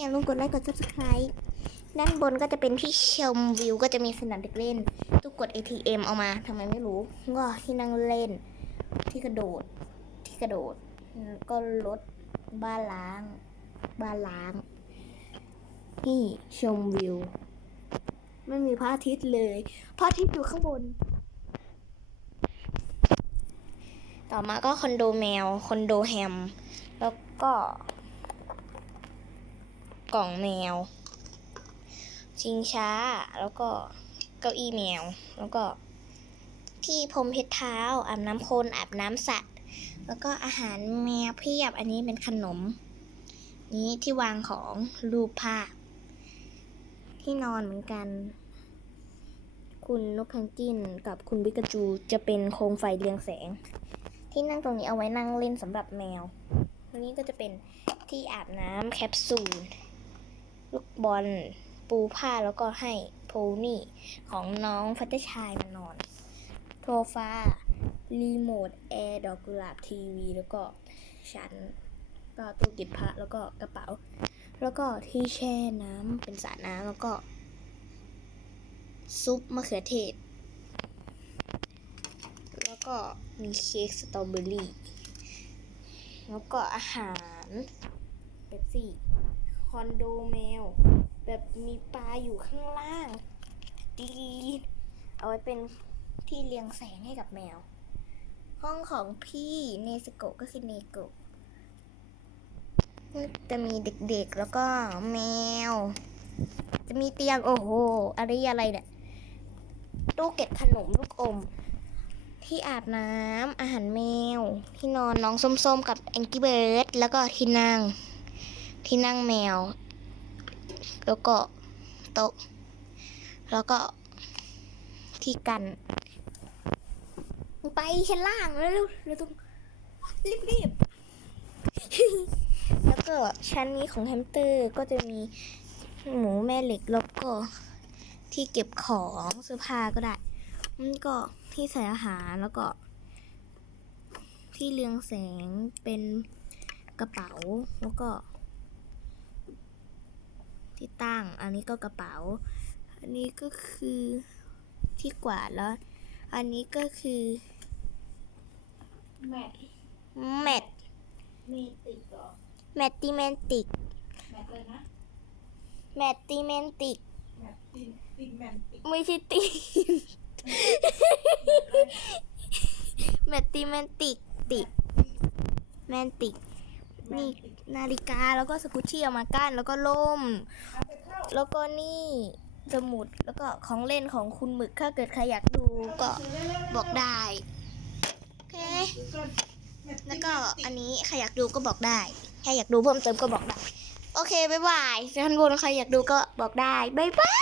อย่าลืมกดไลค์กด subscribe ด้านบนก็จะเป็นที่ชมวิวก็จะมีสนามเด็กเล่น ตู้กด ATM เอามาทำไมไม่รู้ ก็ที่นั่งเล่น ที่กระโดด ที่กระโดด ก็รถบ้านล้าง บ้านล้าง นี่ชมวิว ไม่มีพระอาทิตย์เลยพระอาทิตย์อยู่ข้างบน ต่อมาก็คอนโดแมว คอนโดแฮม แล้วก็ กล่องแมว ชิงช้า แล้วก็เก้าอี้แมว แล้วก็ ที่พรมเพชรเท้าอาบน้ำคนอาบน้ำสัตว์ แล้วก็อาหารแมวเพียบอันนี้เป็นขนม นี้ที่วางของรูปภาพ ที่นอนเหมือนกัน คุณนกแพนกวินกับคุณบิกาจูจะเป็นโคมไฟเรียงแสง ที่นั่งตรงนี้เอาไว้นั่งเล่นสำหรับแมวอันนี้ก็จะเป็นที่อาบน้ำแคปซูล ลูกบอลปูผ้าแล้วก็ให้โพนี่ของน้องฟัตเตอร์ชายมานอน โทฟารีโมทแอร์ดอกกุหลาบทีวี แล้วก็ชั้นก็ตู้เก็บผ้าแล้วก็กระเป๋า แล้วก็ที่แช่น้ำเป็นสระน้ำแล้วก็ ซุปมะเขือเทศ แล้วก็มีเค้กสตรอเบอรี่ แล้วก็อาหารเบปซี่ คอนโดแมว แบบมีปลาอยู่ข้างล่างดีเอาไว้เป็นที่เรียงแสงให้กับแมว ห้องของพี่เนสโกก็คือเนโกก็จะมีเด็กๆแล้วก็แมว จะมีเตียงโอ้โหอะไรอะไรเนี่ยตู้เก็บขนมลูกอม ที่อาบน้ำอาหารแมว ที่นอนน้องส้มๆกับแองกี้เบิร์ดแล้วก็ที่นั่ง ที่นั่งแมว แล้วก็โต๊ะ แล้วก็ที่กันไปชั้นล่างแล้วเร็วเราต้องรีบๆแล้วก็ชั้นนี้ของแฮมสเตอร์ก็จะมีหมูแม่เหล็กแล้วก็ที่เก็บของเสื้อผ้าก็ได้มันก็ที่ใส่อาหารแล้วก็ ที่เรืองแสงเป็นกระเป๋าแล้วก็ ที่ตั้ง อันนี้ก็กระเป๋า อันนี้ก็คือที่กวาดแล้ว อันนี้ก็คือแมทแมทมีติดเหรอแมตติแมนติกแมทเลยนะแมตติแมนติกแมทติดติดแมนติดไม่ใช่ติแมตติแมนติกติกแมนติก นี่นาฬิกาแล้วก็สกุชชี่เอามากั้นแล้วก็ล่ม แล้วก็นี่สมุดแล้วก็ของเล่นของคุณหมึกถ้าเกิดใครอยากดูก็บอกได้โอเคแล้วก็อันนี้ใครอยากดูก็บอกได้ใครอยากดูเพิ่มเติมก็บอกได้ โอเคบ๊ายบายท่านบนใครอยากดูก็บอกได้บ๊ายบาย